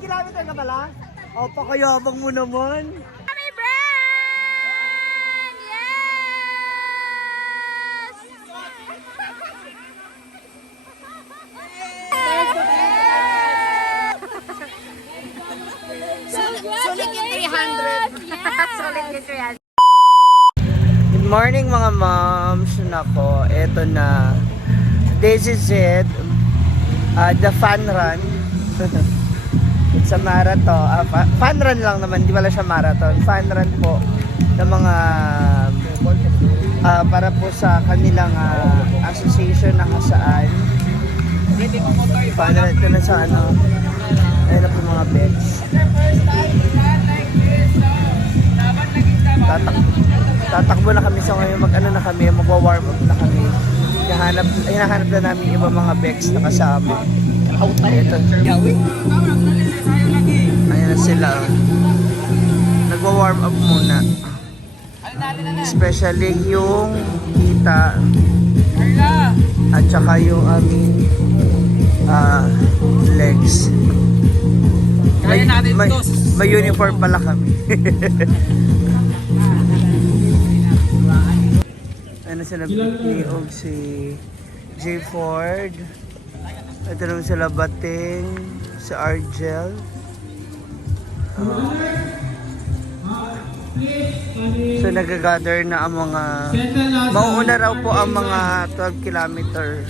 kilometer ka pala? O, pakayabang mo naman. Kami, Brand! Yes! Sulit yung 300. Sulit yung 300. Good morning mga moms. Nako, eto na. This is it. The fun run. It's a marathon. Fun run lang naman, di pala siya marathon. Fun run po ng mga para po sa kanilang association na kasaan. Fun run ito na sa ano. Ayun na po mga bets. Tatakbo na kami sa ngayon, mag-ano na kami, magwa-warm up na kami. Hinahanap na namin iba mga bets na kasama. Ito. Ayan na sila. Nagwa-warm up muna. Especially yung kita at saka yung aming legs. May uniform pala kami. Ano sila Britney o si J. Ford. Ito naman sila Bating, si Argel. So nag-gather na ang mga mauuna raw po ang mga 12 kilometer.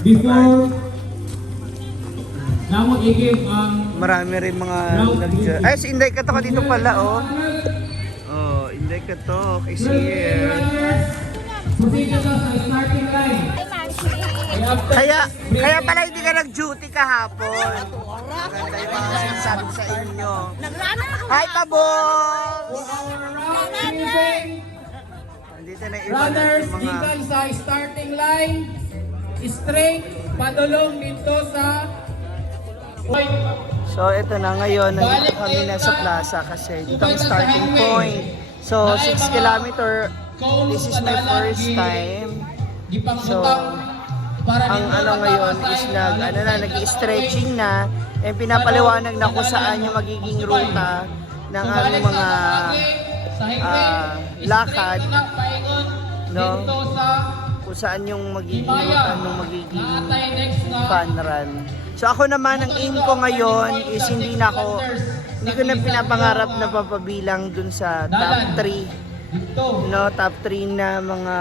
Marami rin mga ay, si Inday Katok dito pala, oh. Oh, Inday Katok is here. Kaya pala hindi ka nag-duty kahapon. Maganda yung mga sinasabi sa inyo. Hi, Tabong! Nandito na iba Runners, yung mga... gikan sa starting line, straight, padulong dito sa... So, ito na ngayon. Nandito kami na sa plaza kasi dito ang starting point. So, 6 kilometer. This is my first time. So, ang ano ngayon is nag-stretching na. And pinapaliwanag na kung saan yung magiging ruta ng aming mga lakad. No? Kung saan yung magiging ruta ng magiging fun run. So ako naman, ang aim ko ngayon is hindi ko na pinapangarap na papabilang dun sa top 3. No, top 3 na mga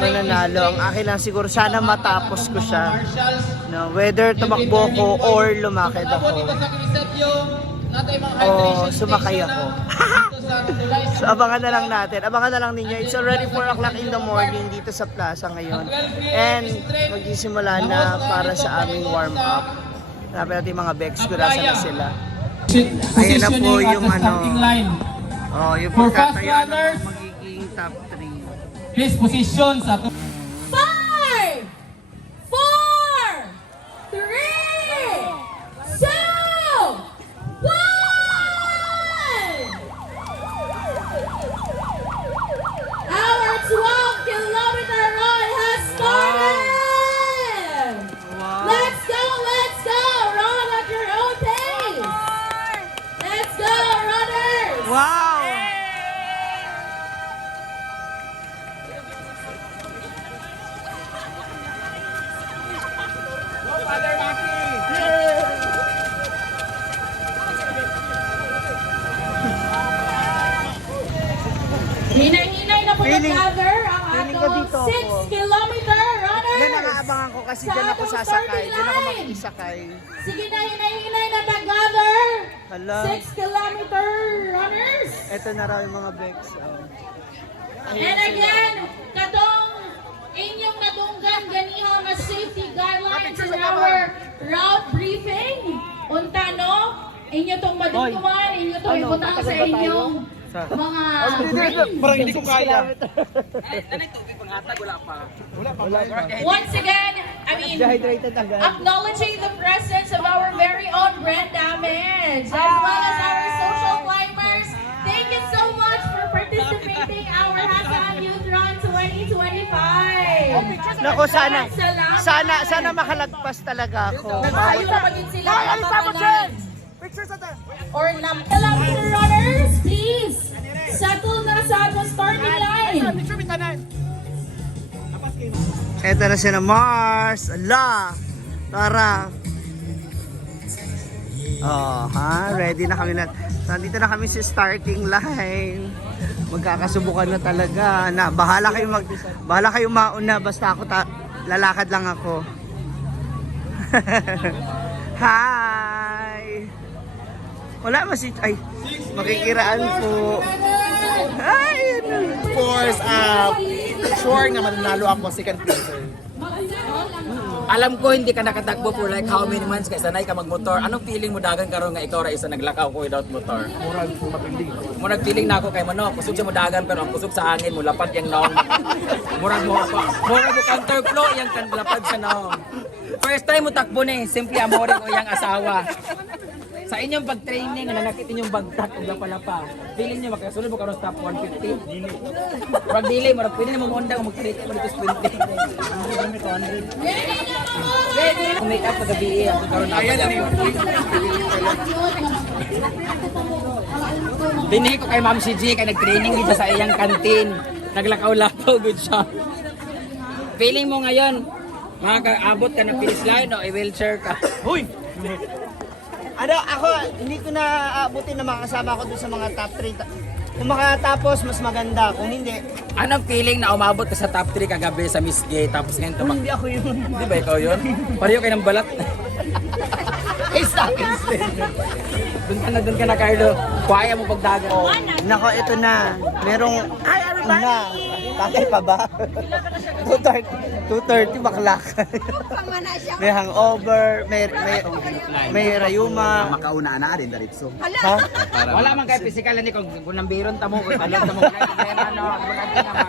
mananalo. Ang akin lang siguro, sana matapos ko siya. No, whether tumakbo ko or lumakad ako. O sumakay ako. So abangan na lang natin. Abangan na lang ninyo. It's already 4 o'clock in the morning dito sa plaza ngayon. And magsisimula na para sa aming warm up. Hanapin natin yung mga bags ko. Nasa na sila. Ayun na po yung ano. Oh, yung pagkatayaan ng magiging top 3. Please position sa... 5, 4, 3, 2, 1! Our 12-kilometer run has started! Wow. Let's go! Run at your own pace! Let's go, runners! Wow! Hinay-hinay na po Feeling- nag-gather ang feeling ko dito atong ako. 6-kilometer runners! Yan ang aabangan ko kasi dyan ako sasakay. Dyan ako makikisakay. Sige na, hinay-hinay na nag-gather! Hala. 6-kilometer runners! Ito na raw yung mga bags. And again, katong inyong nadunggan ganiha nga safety guidelines in our route briefing. Unta no, inyo tong madungkuman, inyo tong ibutang sa inyong mga Parang hindi ko kaya. Once again, I mean, Dehydrated agad. acknowledging the presence of our very own Brand Damage, as well as our social climbers. Thank you so much for participating our Hasaan Youth Run 2025. Nako, sana Salamat. makalagpas talaga ako. Nagsayo na pagin sila ng mga or kilometer runners, please settle na sa ating starting line. Eto na siya na Mars. Ala! Tara! Oh, ha? Ready na kami na. Nandito na kami sa starting line. Magkakasubukan na talaga. Na, bahala kayo mauna. Basta ako lalakad lang ako. Hi! Wala ay, makikiraan po. Ay! Of course, sure nga mananalo ako second placer. Alam ko hindi ka nakatakbo for like how many months kaya sanay ka magmotor. Anong feeling mo dagan karon nga ikaw ra isa naglakaw ko without motor? Murag feeling na ako kay Manok, kusog siya mo dagan pero ang kusog sa hangin mo lapad yang naong. Murag mo counterflow yang kan lapad sa naong. First time mo takbo ni, simple amore ko yang asawa. Sa inyong pag-training, nanakit inyong bagtak o lapalapa. Feeling nyo, makasunod mo karon stop 150. Pag delay mo, pwede na mo munda kung mag-trade mo dito sa 20. Kung make up pag-gabi ako karon na. Dinhi ko kay Ma'am CG, kay nag-training dito sa iyang kantin. Naglakaw-lakaw, good siya. Feeling mo ngayon, makakaabot ka ng finish line o i-wheelchair ka. Huy! Ano, ako, hindi ko na aabutin na makasama ako dun sa mga top 3. Kung makatapos, mas maganda. Kung hindi, Anong feeling na umabot ka sa top 3 kagabi sa Miss Gay tapos ngayon tumak... hindi ako yun. Di ba ikaw yun? Pareho kayo ng balat. Doon ka na, Carlo. Kuhaya mo pagdagan. Oh, nako, ito na. Merong na. Tatay pa ba? 2:30 bakla. May hangover, may rayuma. Makauna na rin diretso. Ha? Wala man kay physical ni kung nambiron ta mo kung talon ta mo kay problema no. Maganda na ma.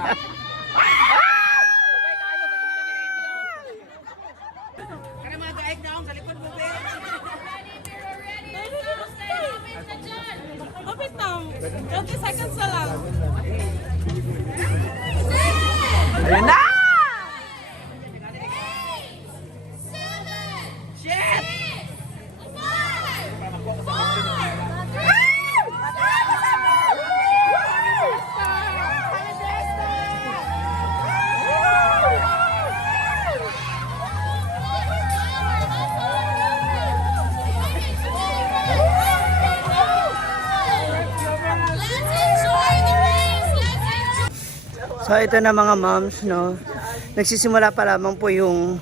Kana mga daig na sa likod mo be. Kapit na. 20 seconds na lang. Ayun na! So ito na mga moms, no. Nagsisimula pa lamang po yung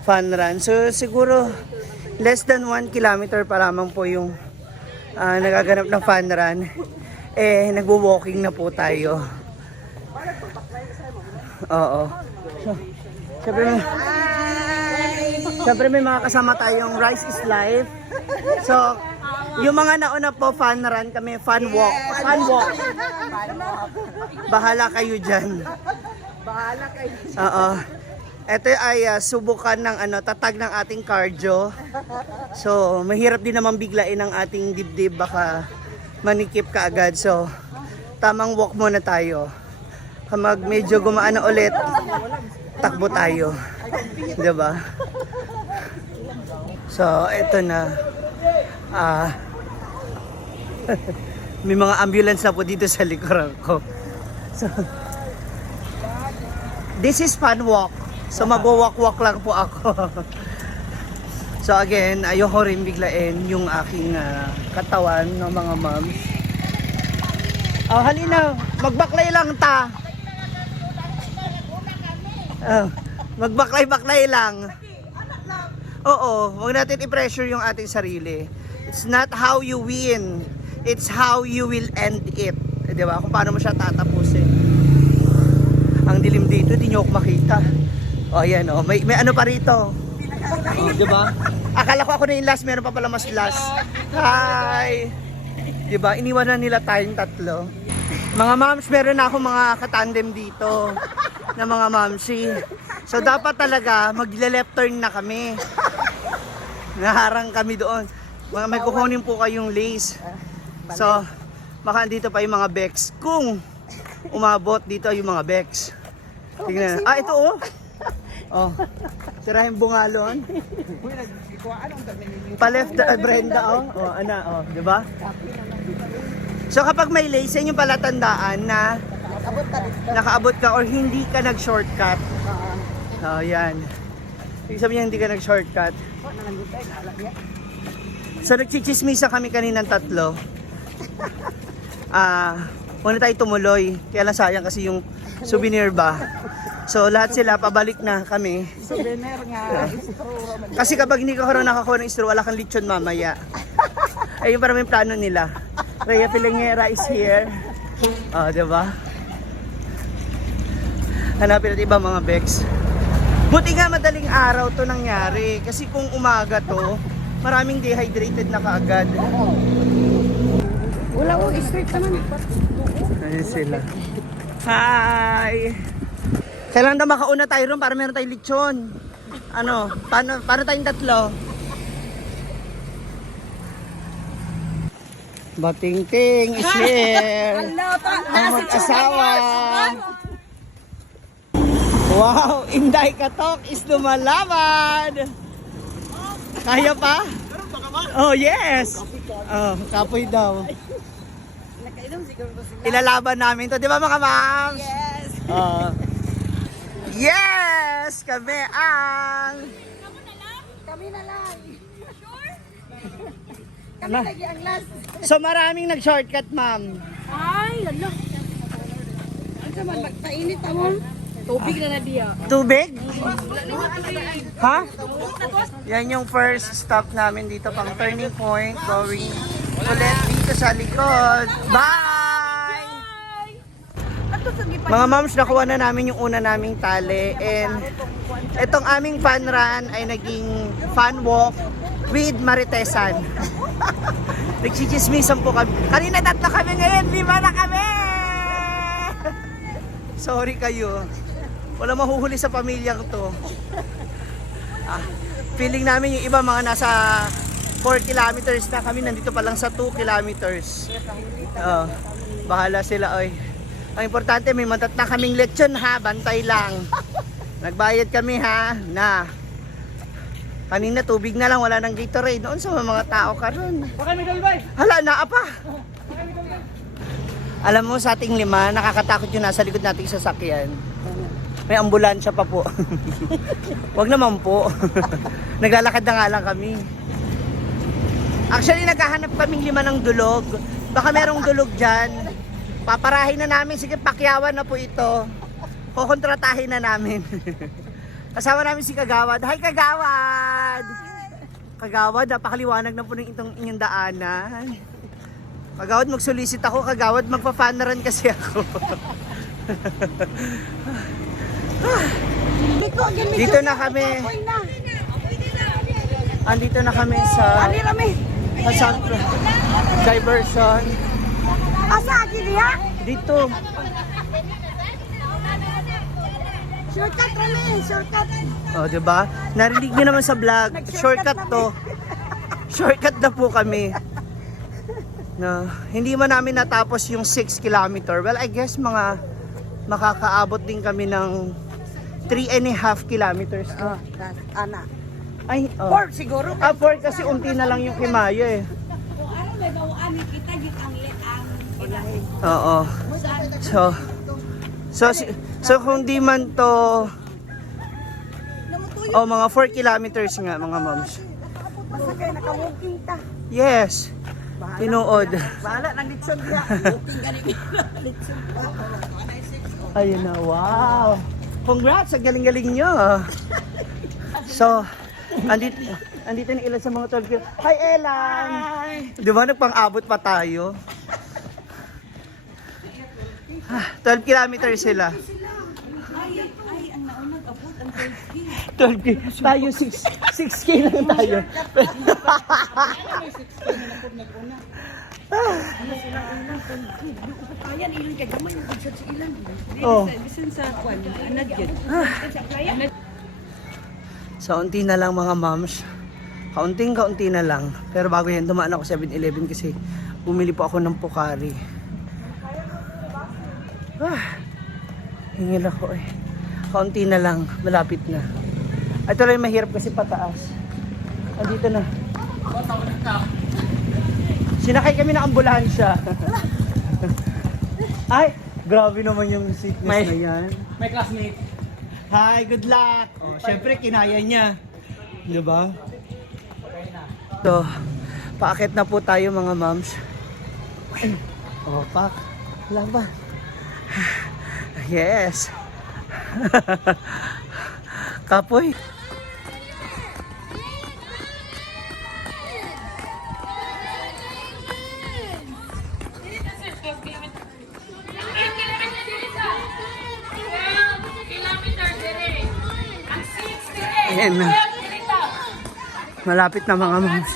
fun run. So siguro less than 1 kilometer pa lamang po yung nagaganap na fun run. Eh nagwo-walking na po tayo. Oo. So, syempre may mga kasama tayong Rice is Life. So yung mga nauna po fun run kami, fun walk. Fun walk. Bahala kayo dyan. Bahala kayo dyan. Oo. Ito ay subukan ng tatag ng ating cardio. So, mahirap din naman biglain ang ating dibdib. Baka manikip ka agad. So, tamang walk muna tayo. Kapag medyo gumaan na ulit, takbo tayo. Diba? So, ito na. May mga ambulance na po dito sa likuran ko. So, this is fun walk. So magwo-walk-walk lang po ako. So again, ayoko rin biglain yung aking katawan ng mga moms. Oh, halina, magbaklay lang ta. Magbaklay-baklay lang. Oo, huwag natin i-pressure yung ating sarili. It's not how you win. It's how you will end it. Di ba? Kung paano mo siya tatapusin. Ang dilim dito, di nyo ako makita. O, ayan o. May ano pa rito. O, di ba? Akala ko ako na yung last, meron pa pala mas last. Hi! Di ba? Iniwanan nila tayong tatlo. Mga moms, meron na ako mga katandem dito. Na mga momsi. So, dapat talaga, magle-left turn na kami. Naharang kami doon. May kukunin po kayong lace. So, baka dito pa yung mga Bex. Kung umabot dito yung mga Bex. Tingnan. Ito oh. Oh. Sirahin bungalon. Pa-left Brenda, oh, ana, oh, di ba? So kapag may lace, yan yung palatandaan na nakaabot ka or hindi ka nag-shortcut. Oh, yan. Ibig sabihin hindi ka nag-shortcut. So nagchichismisa kami kaninang tatlo. Muna tayo tumuloy. Kaya lang sayang kasi yung souvenir ba. So lahat sila pabalik na kami. Souvenir nga. Kasi kapag hindi ka nakakuha ng straw, wala kang lechon mamaya. Ayun para may plano nila. Rhea Pilingera is here. Oh, di ba? Hanapin natin iba mga Bex. Buti nga madaling araw to nangyari. Kasi kung umaga to, maraming dehydrated na kaagad. Wala ko, straight naman. Ayun sila. Hi! Kailangan na makauna tayo ron para meron tayong lechon. Ano? Paano tayong tatlo? Batingting is here. Ang mag-asawa. Wow! Inday Katok is lumalaban. Kaya pa? Oh, yes! Oh, kapoy daw. Ilalaban namin to, di ba mga ma'ams? Yes! Yes! Kami ang... Kami na lang. Sure? Kami Na- lagi ang last. So maraming nag-shortcut, ma'am. Ay, ano? Ano naman, magpainit ako. Tubig na na diya. Tubig? Ha? Yan yung first stop namin dito pang turning point. Going ulit dito sa likod. Bye! Mga moms, nakuha na namin yung una naming tali. And itong aming fun run ay naging fun walk with Maritesan. Nagchichismisan po kami. Kanina 3 kami, ngayon 5 na kami! Sorry kayo. Wala mahuhuli sa pamilyang to. Feeling namin yung iba mga nasa 4 kilometers na, kami nandito pa lang sa 2 kilometers. Bahala sila, oy. Ang importante, may matat na kaming lechon ha, bantay lang. Nagbayad kami ha, na. Kanina tubig na lang, wala nang Gatorade. Noon sa mga tao karon. Hala, naa pa. Alam mo, sa ating 5, nakakatakot yung nasa likod nating sasakyan. May ambulansya pa po. Wag naman po. Naglalakad na nga lang kami. Actually, naghahanap kaming 5 ng dulog. Baka merong dulog dyan. Paparahin na namin. Sige, pakyawan na po ito. Kukontratahin na namin. Kasama namin si Kagawad. Hi, Kagawad! Kagawad, napakaliwanag na po ng inyong daanan. Kagawad, magsolicit ako. Kagawad, magpa-fan run kasi ako. Dito na kami. Andito na kami sa diversion. Asa akin niya? Dito. Shortcut rami, shortcut. Oh, 'di ba? Narinig niyo naman sa vlog. Shortcut to. Shortcut na po kami. No, hindi man namin natapos yung 6 kilometer. Well, I guess mga makakaabot din kami ng 3.5 kilometers. Ana. Ay, 4 siguro. 4 kasi unti na lang yung Himalaya eh. Ano may bawaan kita git ang ilahe. Oo. So kung di man to mga 4 kilometers nga mga moms. Basta kayo naka-walking ta. Yes. Tinuod. Bahala nang litson diya. Walking gani. Ayun na, wow. Congrats, ang galing-galing nyo. So, andito na ilan sa mga 12 kilo. Hi, Elan! Di ba nagpang-abot pa tayo? 12 kilometers sila. Ay, ang naunang abot ang 12K. Tayo 6K lang tayo. Ayan, ilan kay gamay yung sa ilan. Oh. Bisan sa kwan, anad yun. Sa playa. So, unti na lang mga moms. Kaunting-kaunti na lang. Pero bago yan, dumaan ako 7-Eleven kasi bumili po ako ng Pocari. Hingil ako eh. Kaunti na lang, malapit na. Ito lang mahirap kasi pataas. Andito na. Sinakay kami ng ambulansya. Ay, grabe naman yung sickness na yan. My classmate. Hi, good luck. Oh, syempre kinaya niya. 'Di ba? So, paakit na po tayo mga moms. Oh, pak. Laban. Yes. Kapoy. Ayan na. Malapit na mga moms.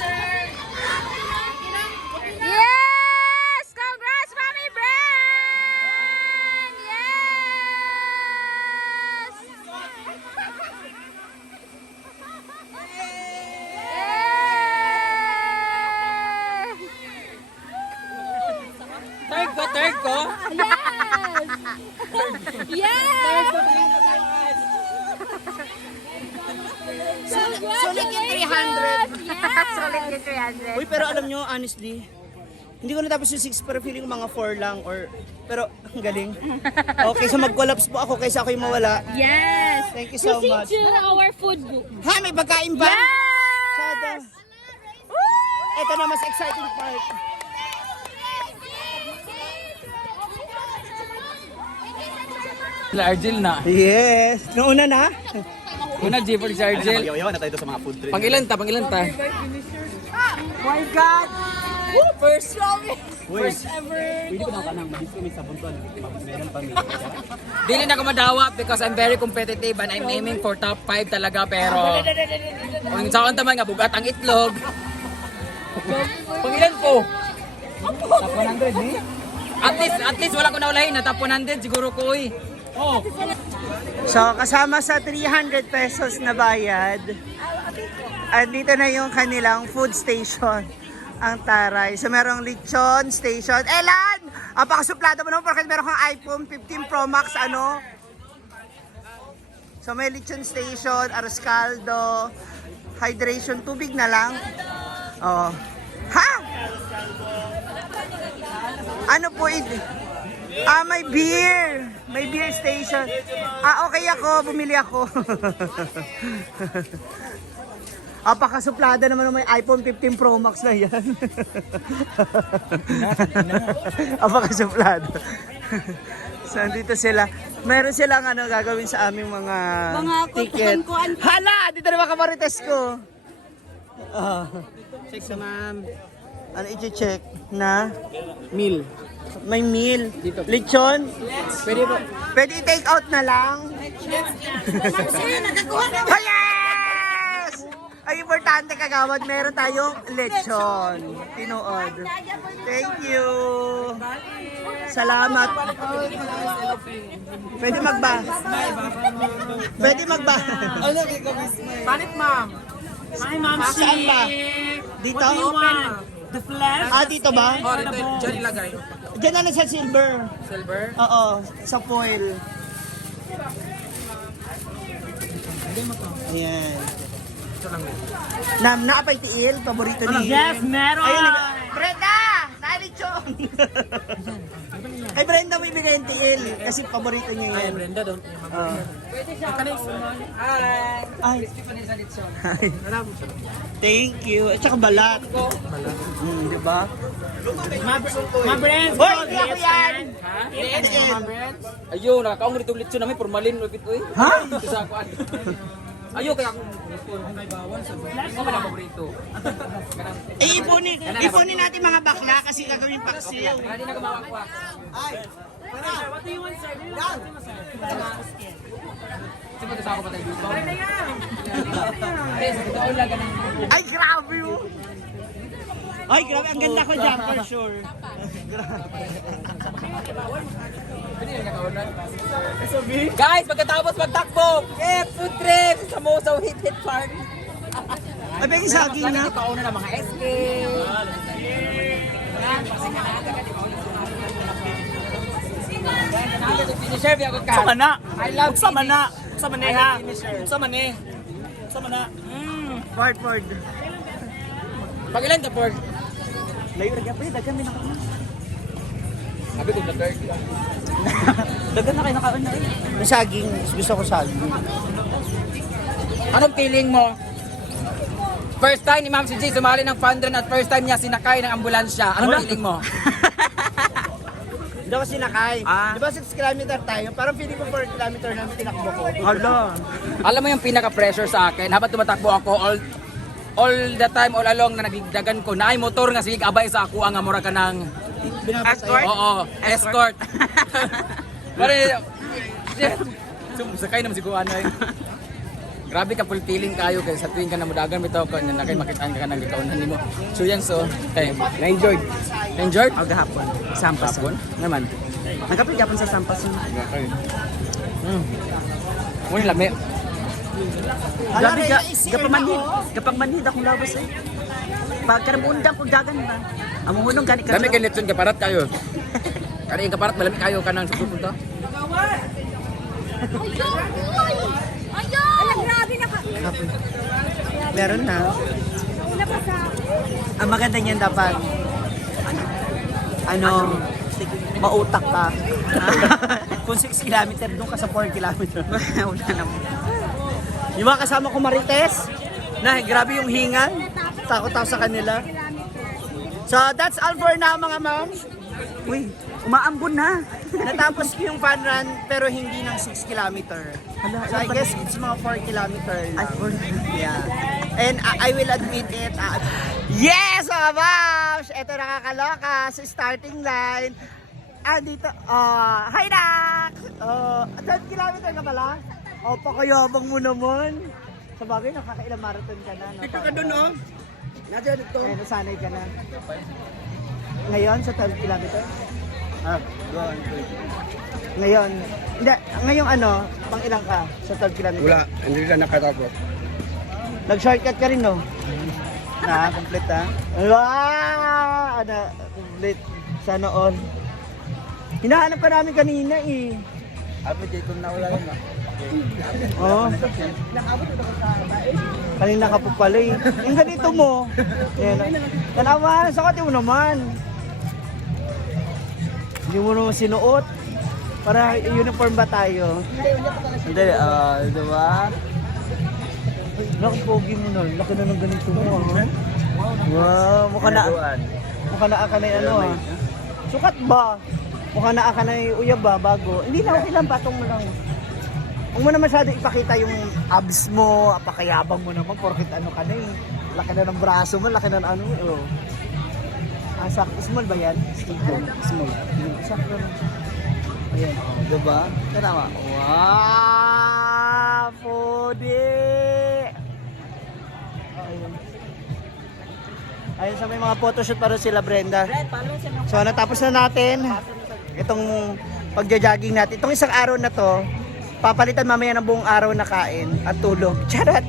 Yes! Congrats, Mami Brand! Yes! Yay! Third ko. Yes! Sulit yung 300. Yes! Sulit yung 300. Uy, pero alam nyo, honestly, hindi ko natapos yung 6 pero feeling mga 4 lang or pero ang galing. Okay, so mag-collapse po ako kaysa ako yung mawala. Yes! Thank you so much. To our food group. Ha, may pagkain ba? Yes! Sada. Ito na mas exciting part. Sila Argel na. Yes. Nauna na? Una G for si Argel. Yaw-yawan na tayo sa mga food trip. Pangilan ta. My God! First Pwede ko na kanang mag-discriminate sa buntuan. Meron pa may. Dili na ako madawat because I'm very competitive and I'm aiming for top 5 talaga pero kung saan taman nga bugat ang itlog. Pangilan ko? Top 100 ni? At least wala ko naulahin na top 100 siguro ko eh. So, kasama sa 300 pesos na bayad, at dito na yung kanilang food station, ang Taray. So, merong lechon station. Elan! Apakasuplado mo naman porque meron kang iPhone 15 Pro Max, ano? So, may lechon station, arroz caldo, hydration, tubig na lang. Oh. Ha? Ano po ito? Ah, may beer. May beer station. Ah, okay ako. Bumili ako. Apakasuplada naman ng may iPhone 15 Pro Max na yan. Apakasuplada. So, andito sila. Meron silang ano gagawin sa aming mga ticket. Hala! Dito na mga kamarites ko. Check sa ma'am. Ano i-check na? Meal. May meal. Lechon? Pwede po. Pwede i-take out na lang? Yes! Ay, importante kagawad, meron tayong lechon. Tinood. Thank you. Salamat. Pwede magba? Pwede magba? Panit, ma'am. Hi, ma'am. Saan ba? Dito? The flash. Ah, dito ba? Oh, dito dyan ilagay. Diyan na sa silver. Silver. Oo, sa foil. Ayan. Nakapay tiil, paborito ni... Yes, meron. Ayun, Brenda! Nalitsyon! Kay Brenda mo ibigay yung tiil kasi paborito niya yan. Brenda doon. Ay. Ay. Thank you. At saka balat. Di ba? Ma-brands. Hoy, hindi ako yan! Ayun, nakakaong rito lechon namin, formalin lupit ko eh. Ha? Ito sa ako. Ayun, kaya ako. Ito ka na paborito. Ipunin natin mga bakla kasi gagawin paksiw. Hindi na kumawak-wak. Sino ito sa ako patay dito? Sa totoo lang ka ng... Ay, grabe mo! Ay, grabe. Ang ganda ko dyan, for sure. Guys, pagkatapos magtakbo, food trip sa Mosa Hit Park. Ay, may saging na. Pauna na mga SK. Sama na. I love Sama na. Sama na ha. Sama na. Sama na. Ford. Pag ilan ka, Ford? Layo lagyan pa yun, daghan din ako na. Sabi ko na 30 lang. Daghan na kayo nakaon na rin. Yung saging, gusto ko saging. Anong feeling mo? First time ni Ma'am si G sumali ng fun run at first time niya sinakay ng ambulansya. Anong feeling mo? Hindi ako sinakay. Di ba 6 kilometer tayo? Parang feeling ko 4 kilometer na tinakbo ko. Hala. Alam mo yung pinaka-pressure sa akin, habang tumatakbo ako, all the time, all along na nagdagan ko, na ay motor nga, sige, abay sa ako ang amura ka ng... Escort? Oo, escort. Pare, shit. Sakay naman si Kuan ay. Grabe ka fulfilling kayo kay sa tuwing ka na mudagan bitaw ka na nakay makitaan ka nang gikaunan nimo. So yan so, kay na-enjoyed. Enjoyed? O gahapon. Sampas. Hapon? Naman. Nagkapit gapon sa sampas. Muna lami. Grabe ka, gapang manhid akong labas eh. Pagkarabundang kong dagan ba? Among hunong gani ka. Lami kay Letson kaparat kayo. Kani kaparat malami kayo kanang susunod. Alam, grabe na ka. Meron na. Una pa sa... Ang maganda niyan dapat, ano, mautak ka. Kung 6 kilometer, doon ka sa 4 kilometer. Wala naman. Yung mga kasama ko Marites, na grabe yung hingan. Takot ako sa kanila. So that's all for now mga moms. Uy, umaambon na. Natapos ko yung fun run pero hindi ng 6 kilometer. So I guess it's mga 4 kilometer lang. Yeah. And I will admit it. Yes, mga moms! Ito nakakaloka sa starting line. Dito. Hi, Nak! 12 kilometer ka pala? Pakayabang mo naman. Sa bagay, nakakailang marathon ka na. Dito ka doon, no? Nadya dito. Ay, nasanay ka na. Ngayon, sa 12 kilometer? Doon. Ngayon, hindi, ngayong ano, pang ilang ka sa 12 kilometer? Wala, hindi na nakatakot. Nag-shortcut ka rin, no? Na, complete ha? Wow! Ano, complete. Sana all. Hinahanap pa namin kanina eh. Abi kay kung nawala yun. Oo. Kanina ka po pala eh. Yung ganito mo. Yan. Tanawa, sakot mo naman. Hindi mo naman sinuot. Para uniform ba tayo? Hindi, diba? Laki pogi mo na. Laki na ng ganito mo. Wow, mukha na aka na yung ano ah. Sukat ba? Mukha na aka na yung uyab ba, bago. Hindi na, okay lang, patong mo lang. Huwag mo na masyado ipakita yung abs mo, apakayabang mo naman, porkit ano ka na eh. Laki na ng braso mo, laki na ng ano eh. Oh. Small ba yan? Small. Sakto na. Ayan, oh, diba? Tanawa. Wow! Pudi! Ayun. Ayun sa may mga photoshoot pa rin sila, Brenda. So natapos na natin itong pagja-jogging natin. Itong isang araw na to, papalitan mamaya ng buong araw na kain at tulog. Charot!